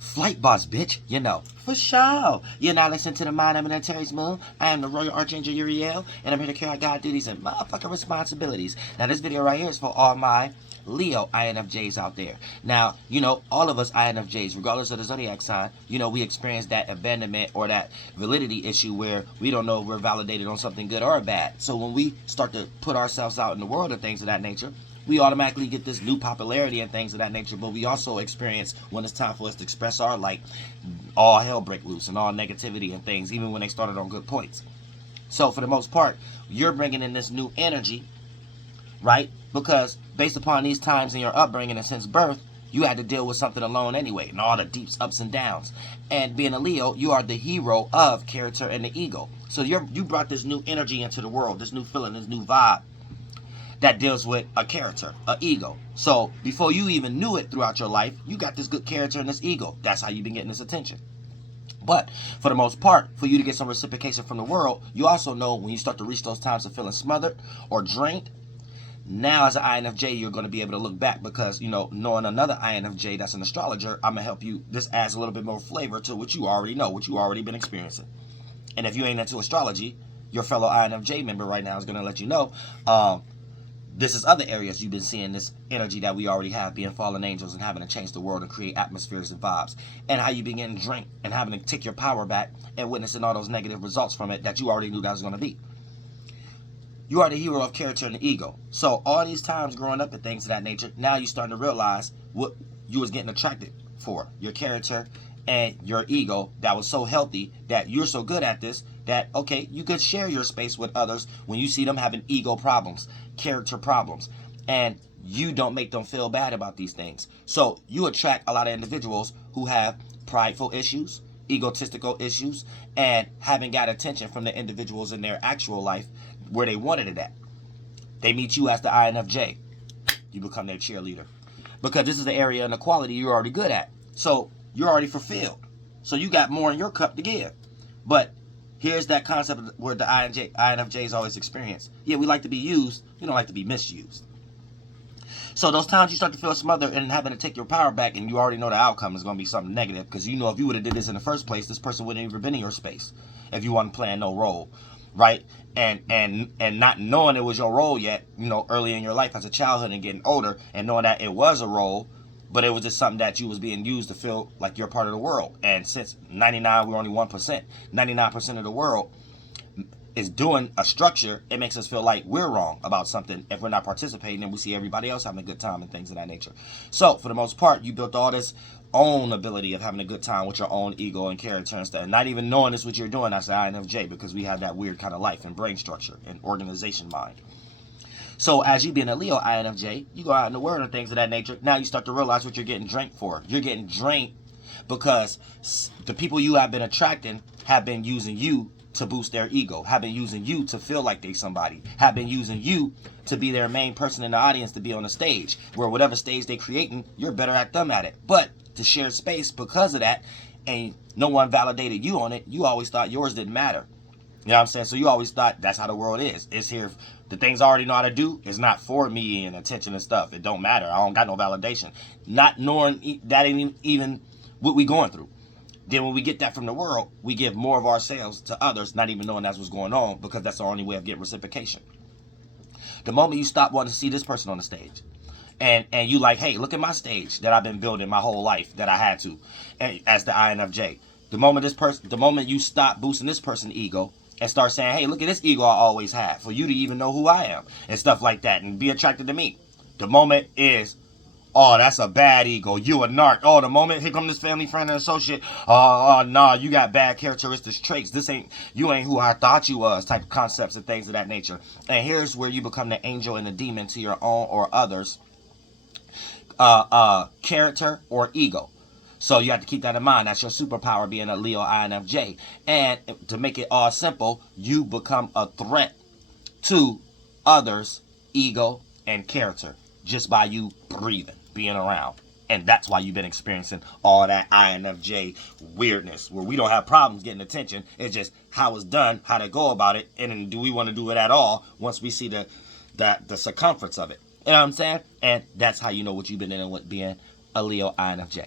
Flight boss, bitch. You know. For sure. You're now listening to the Mind Eminentary's Moon. I am the Royal Archangel Uriel, and I'm here to carry out God duties and motherfucking responsibilities. Now, this video right here is for all my Leo INFJs out there. Now, you know, all of us INFJs, regardless of the zodiac sign, you know, we experience that abandonment or that validity issue where we don't know if we're validated on something good or bad. So when we start to put ourselves out in the world and things of that nature, we automatically get this new popularity and things of that nature, but we also experience when it's time for us to express our light, all hell break loose and all negativity and things, even when they started on good points. So for the most part, you're bringing in this new energy, right? Because based upon these times in your upbringing and since birth, you had to deal with something alone anyway, and all the deep ups and downs. And being a Leo, you are the hero of character and the ego. So you brought this new energy into the world, this new feeling, this new vibe that deals with a character, an ego. So before you even knew it throughout your life, you got this good character and this ego. That's how you've been getting this attention. But for the most part, for you to get some reciprocation from the world, you also know when you start to reach those times of feeling smothered or drained, now as an INFJ, you're going to be able to look back because, you know, knowing another INFJ that's an astrologer, I'm going to help you. This adds a little bit more flavor to what you already know, what you already been experiencing. And if you ain't into astrology, your fellow INFJ member right now is going to let you know, this is other areas you've been seeing this energy that we already have, being fallen angels and having to change the world and create atmospheres and vibes, and how you been getting drink and having to take your power back and witnessing all those negative results from it that you already knew that was going to be. You are the hero of character and the ego. So all these times growing up and things of that nature, now you're starting to realize what you was getting attracted for, your character and your ego that was so healthy, that you're so good at this that, okay, you could share your space with others when you see them having ego problems, character problems, and you don't make them feel bad about these things. So you attract a lot of individuals who have prideful issues, egotistical issues, and haven't got attention from the individuals in their actual life where they wanted it at. They meet you as the INFJ. You become their cheerleader. Because this is the area and the quality you're already good at. So you're already fulfilled. So you got more in your cup to give. But here's that concept where the INFJs always experience. Yeah, we like to be used. We don't like to be misused. So those times you start to feel smothered and having to take your power back, and you already know the outcome is going to be something negative, because you know if you would have did this in the first place, this person wouldn't have even been in your space if you wasn't playing no role, right? And not knowing it was your role yet, you know, early in your life as a childhood and getting older, and knowing that it was a role, but it was just something that you was being used to feel like you're part of the world. And since 99, we're only 1%. 99% of the world is doing a structure. It makes us feel like we're wrong about something if we're not participating, and we see everybody else having a good time and things of that nature. So for the most part, you built all this own ability of having a good time with your own ego and character and stuff, and not even knowing this what you're doing as an INFJ, because we have that weird kind of life and brain structure and organization mind. So as you being a Leo INFJ, you go out in the world and things of that nature. Now you start to realize what you're getting drained for. You're getting drained because the people you have been attracting have been using you to boost their ego, have been using you to feel like they somebody, have been using you to be their main person in the audience, to be on the stage, where whatever stage they creating, you're better at them at it. But to share space because of that, and no one validated you on it, you always thought yours didn't matter. You know what I'm saying? So you always thought that's how the world is. It's here. The things I already know how to do is not for me and attention and stuff. It don't matter. I don't got no validation. Not knowing that ain't even what we going through. Then when we get that from the world, we give more of ourselves to others, not even knowing that's what's going on, because that's the only way of getting reciprocation. The moment you stop wanting to see this person on the stage, and you like, hey, look at my stage that I've been building my whole life that I had to, and as the INFJ. The moment you stop boosting this person's ego and start saying, hey, look at this ego I always had, for you to even know who I am and stuff like that, and be attracted to me. The moment is, oh, that's a bad ego. You a narc. Oh, the moment, here come this family friend and associate. Nah, you got bad characteristics, traits. You ain't who I thought you was, type of concepts and things of that nature. And here's where you become the angel and the demon to your own or others' character or ego. So you have to keep that in mind. That's your superpower, being a Leo INFJ. And to make it all simple, you become a threat to others' ego and character just by you breathing, being around. And that's why you've been experiencing all that INFJ weirdness, where we don't have problems getting attention. It's just how it's done, how to go about it, and then do we want to do it at all once we see the circumference of it. You know what I'm saying? And that's how you know what you've been in with being a Leo INFJ.